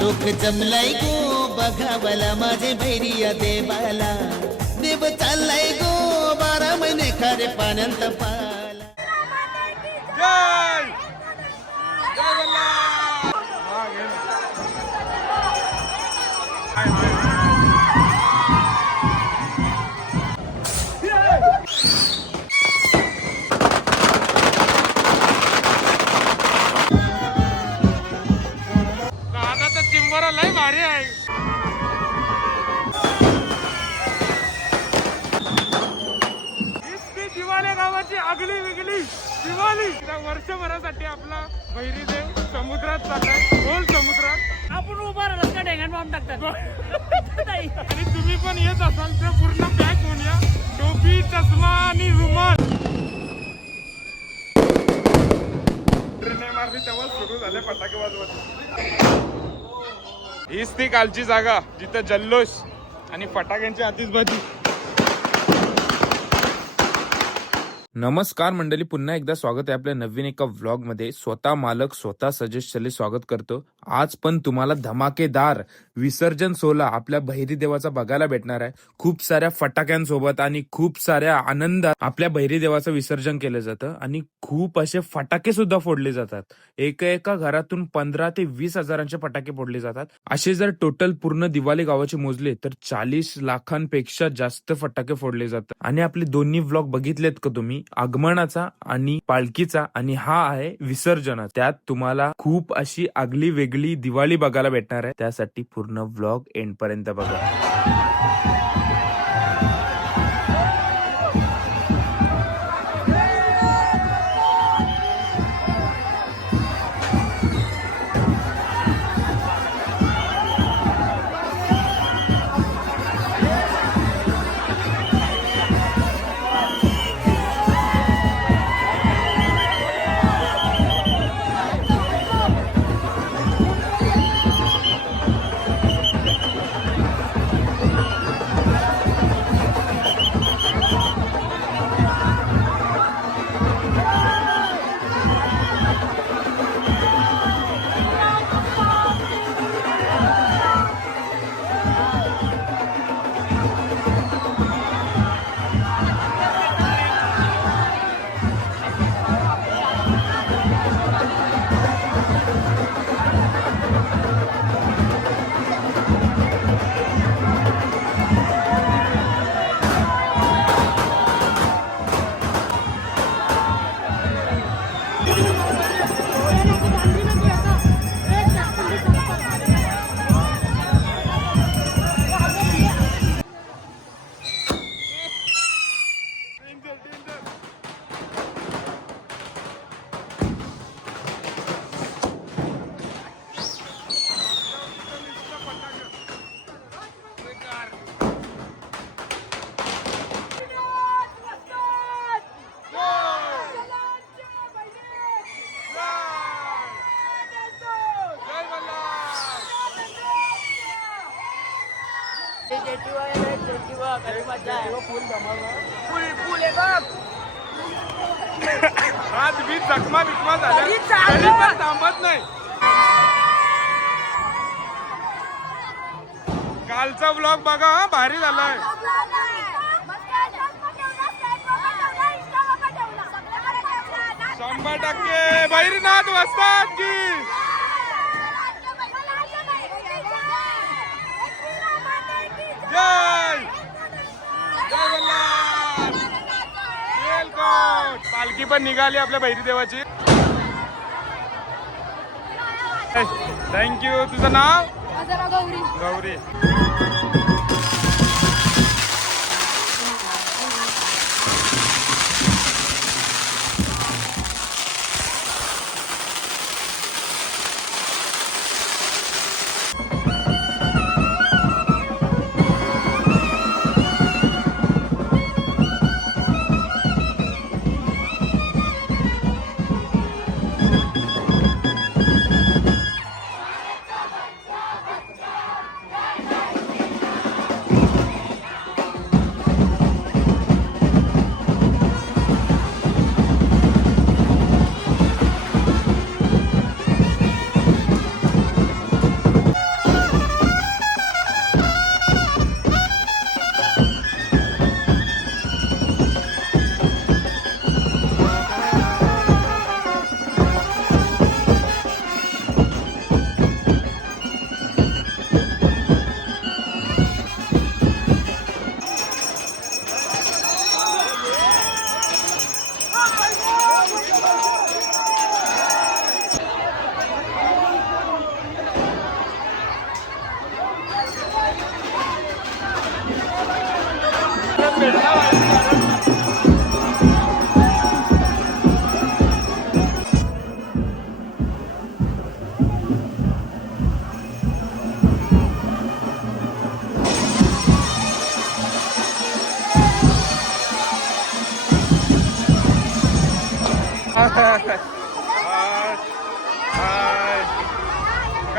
लोक जमलाय गो बघावला माझे भैरिया देवाला. देव चाललाय गो 12 महिने खारे पाण्यात पाला. जय जय वल्लभ. दादाचा चिंबरा लय भारी आहे. दिवाळी गावाची आगली वेगळी दिवाळी. वर्षभरासाठी आपला भैरीदेव समुद्रात चाललाय, खोल समुद्रात. आपण उभा राहिला का ढेंगाण बॉम्ब टाकतात. आणि तुम्ही पण येत असाल तर पूर्ण पॅक होऊन या. टोपी, चष्मा आणि रुमाल. ट्रेने मारली तेव्हा सुरू झाले फटाके वाजवत. हीच ती कालची जागा जिथं जल्लोष आणि फटाक्यांची आतिषबाजी. नमस्कार मंडळी, पुन्हा एकदा स्वागत आहे आपल्या नवीन एका व्लॉग मध्ये. स्वतः मालक स्वतः सजेस्ट चले स्वागत करतो. आज पण तुम्हाला धमाकेदार विसर्जन सोहळा आपल्या भैरी देवाचा बघायला भेटणार आहे. खूप साऱ्या फटाक्यांसोबत आणि खूप साऱ्या आनंदात आपल्या भैरी देवाचं विसर्जन केलं जातं आणि खूप असे फटाके सुद्धा फोडले जातात. एका घरातून 15 ते 20 हजारांचे फटाके फोडले जातात. असे जर टोटल पूर्ण दिवाळी गावाचे मोजले तर 40 लाखांपेक्षा जास्त फटाके फोडले जातात. आणि आपले दोन्ही व्लॉग बघितलेत का तुम्ही, आगमनाचा आणि पालखीचा, आणि हा आहे विसर्जन. त्यात तुम्हाला खूप अशी आगली वेगळी दिवाळी बघायला भेटणार आहे. त्यासाठी पूर्ण व्लॉग एंड पर्यंत बघा. आज बी जखमा बिकमा झाल्या तरी पण थांबत नाही. कालचा व्लॉग बघा हा, भारी झालाय. 100% भैरीनाथ वस्ताद की. जय जय वल्लभ. वेलकोट. पालखी पण निघाली आपल्या भैरी देवाची. थँक्यू. तुझं नाव? गौरी. गौरी.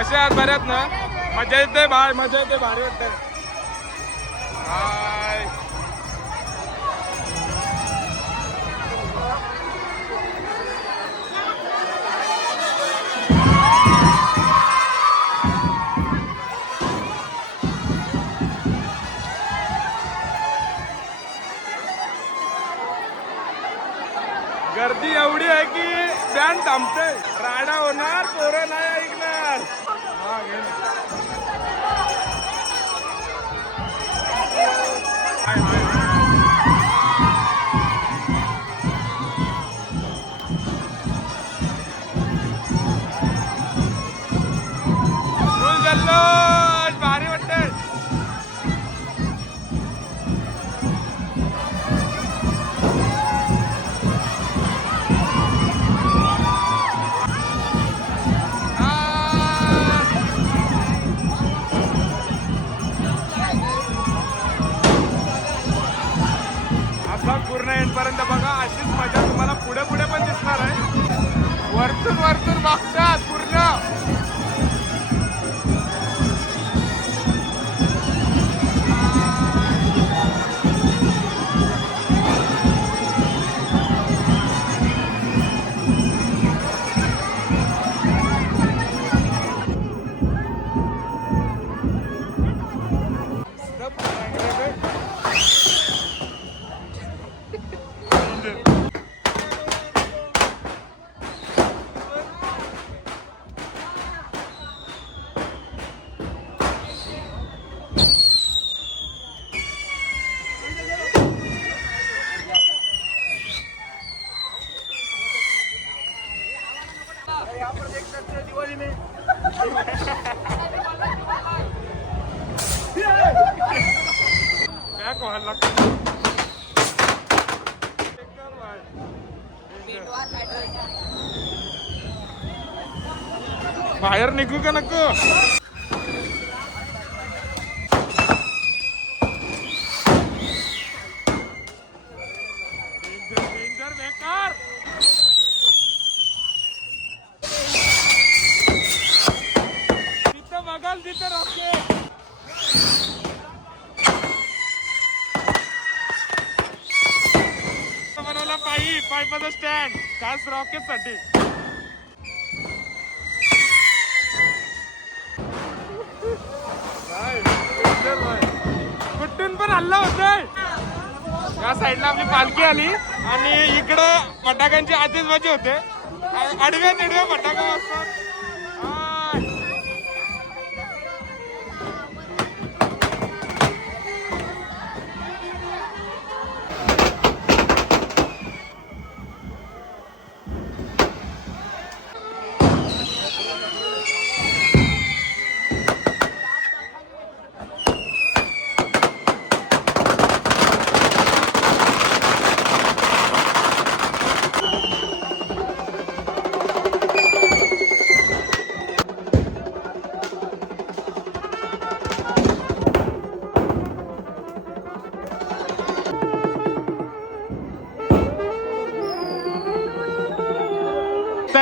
कसे आहात? बऱ्यात ना? मजा येते बाय, मजा येते, भारी वाटते. हाय. गर्दी एवढी आहे की बँड थांबते. राडा होणार, पोरं नाही ऐकणार. हा, घे ना. हाय, हाय, हाय. फुल जल्लोष, भारी वाटतंय. असा पूर्ण एंडपर्यंत बघा. अशीच मजा तुम्हाला पुढे पुढे पण दिसणार आहे. वरतून वरतून बघतात पूर्ण. बॅक व्हायला लागतं. बाहेर निघू का नको? डेंजर बेकार. तिथं बघाल तिथं रॉकेट. बनवला पाईपाचा स्टँड खास रॉकेट साठी. कुठून पण हल्ला होतोय. या साईडला आपली पालखी आली आणि इकडं फटाक्यांची आतिषबाजी होते. आडव्या तिडव्या फटाका वाजतात.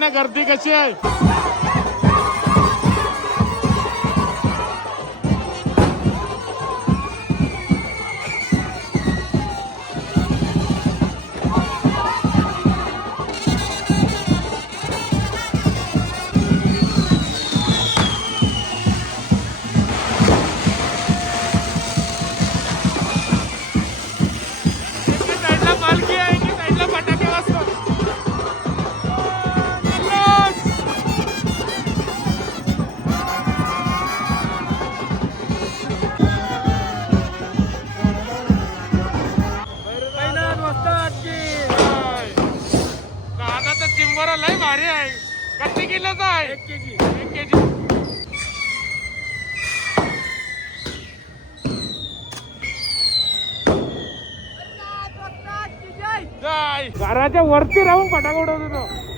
ना गर्दी कशी आहे. साईडला पालखी आहे की साईडला फटाके वाजतात. चिंबोरा लय भारी आहे. किती किलोचा आहे? 1 केजी. 1 केजी. घराच्या वरती राहून फटाका उडवत होतो.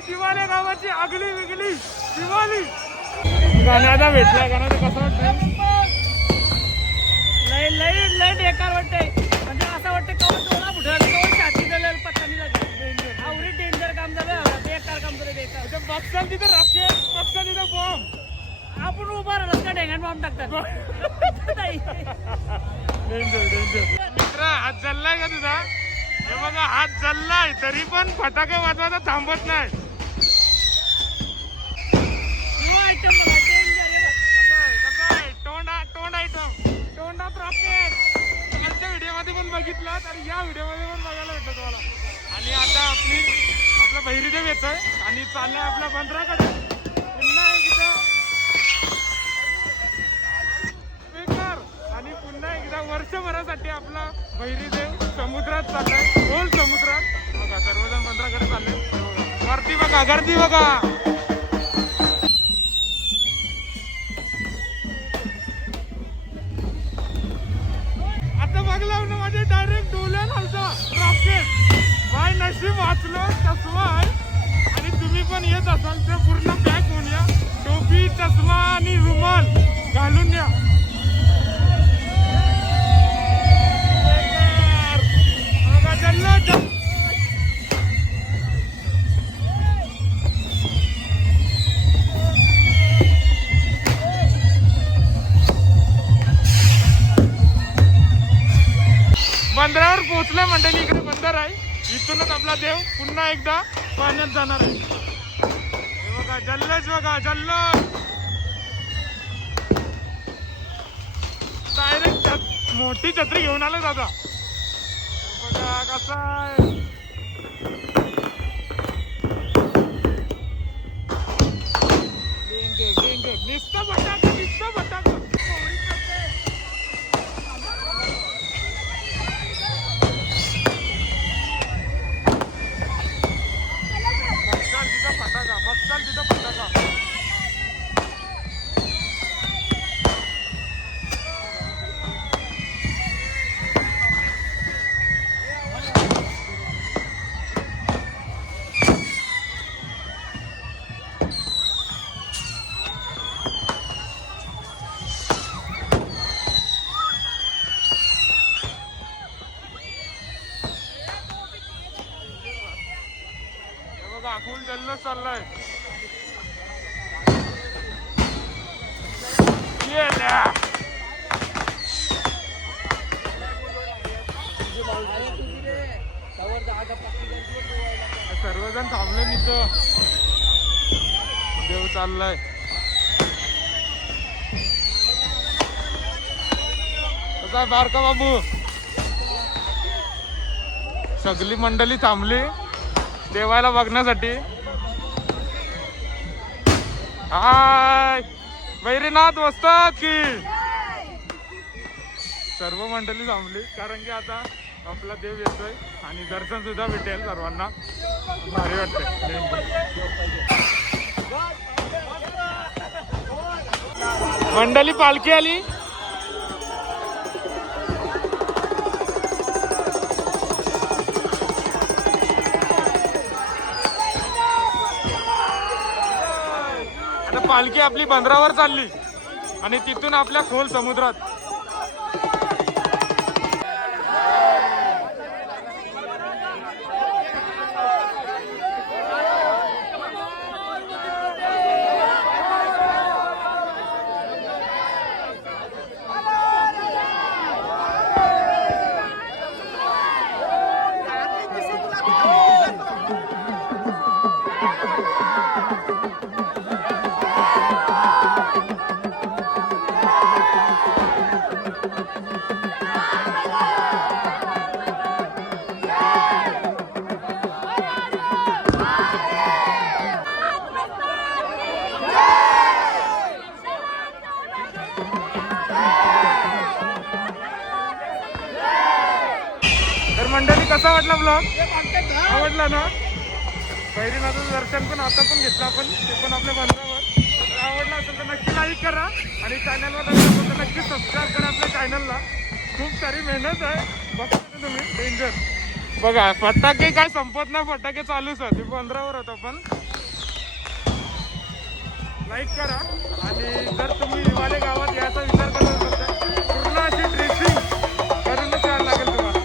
दिवाळी गावाची आगली वेगळी दिवाळी गाण्याचा भेटला गाण्याचा कसं वाटतं लय लय लय बेकार वाटतंय म्हणजे असं वाटतं कवर डोळा फुटला कवर छाती झालं पत्तानी झाली आवडी डेंजर काम झालं बेकार काम झालं बेकार बघताल तिथं रॉकेट बघताल तिथं बॉम्ब आपण उभा राहिलो का ढेंगाण बॉम्ब टाकतात नाही. डेंजर डेंजर मित्रा हात जल्लाय का तुझा हे बघा हात जल्लाय तरी पण फटाके वाजवायला थांबत नाही आयटम डेंजर कसं आहे तोंड आयटम तोंडात रॉकेट कालच्या व्हिडिओ मध्ये पण बघितला तर या व्हिडिओ मध्ये पण बघायला भेटत तुम्हाला आणि आता आपला बहिरीदेव येतोय आणि चाललाय आपल्या बंदराकडे पुन्हा एकदा बेकार आणि पुन्हा एकदा वर्षभरासाठी आपला बहिरीदेव समुद्रात चाललाय खोल समुद्रात बघा सर्वजण बंदराकडे चालले गर्दी बघा गर्दी बघा माझे डायरेक्ट डोल्या नव्हता रॉकेट बाय नशीब वाचलो चष्मा आहे आणि तुम्ही पण येत असाल तर पूर्ण पॅक होऊन या टोपी चष्मा आणि रुमाल घालून या बंदरावर पोहोचलोय मंडळी इकडे बंदर आहे इथूनच आपला देव पुन्हा एकदा पाण्यात जाणार आहे हे बघा जल्लोष बघा जल्लोष डायरेक्ट मोठी छत्री घेऊन आलं दादा बघा कसा आहे नुसतं बटाका नुसतं बटाका बघचाल तिथं फटाका बघा फुल जल्लोष चाललाय सर्वजण थांबले इथं देव चाललाय कसा बारका बाबू सगळी मंडळी थांबली देवाला बघण्यासाठी हाय बैरीनाथ वस्तात की सर्व मंडळी थांबली कारण की आता आपला देव येतोय आणि दर्शन सुद्धा भेटेल सर्वांना भारी वाटतंय मंडळी पालखी आली तर पालखी आपली बंदरावर चालली आणि तिथून आपल्या खोल समुद्रात. तर मंडळी कसा वाटला ब्लॉग? आवडला ना? भैरीनाथाचं दर्शन पण आता पण घेतलं आपण, ते पण आपल्या बंदरावर. तर आवडला असेल तर नक्की लाईक करा आणि चॅनलवर तर नक्की सबस्क्राईब करा आपल्या चॅनलला. खूप सारी मेहनत आहे, बघा तुम्ही. डेंजर बघा, फटाके काय संपत नाही, फटाके चालूच आहेत. बंदरावर होतो आपण. लाईक करा आणि जर तुम्ही हिमालय गावात याचा विचार करत असाल तर पूर्ण अशी ड्रेसिंग करूनच यायला लागेल तुम्हाला.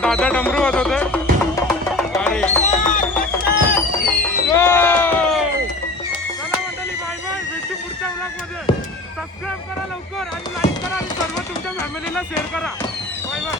दादा डमरू होत होते गाडी. चला मंडळी, बाय बाय. भेटू पुढच्या व्लॉगमध्ये. सबस्क्राईब करा लवकर आणि लाईक करा आणि सर्व तुमच्या फॅमिलीला शेअर करा. Bye bye.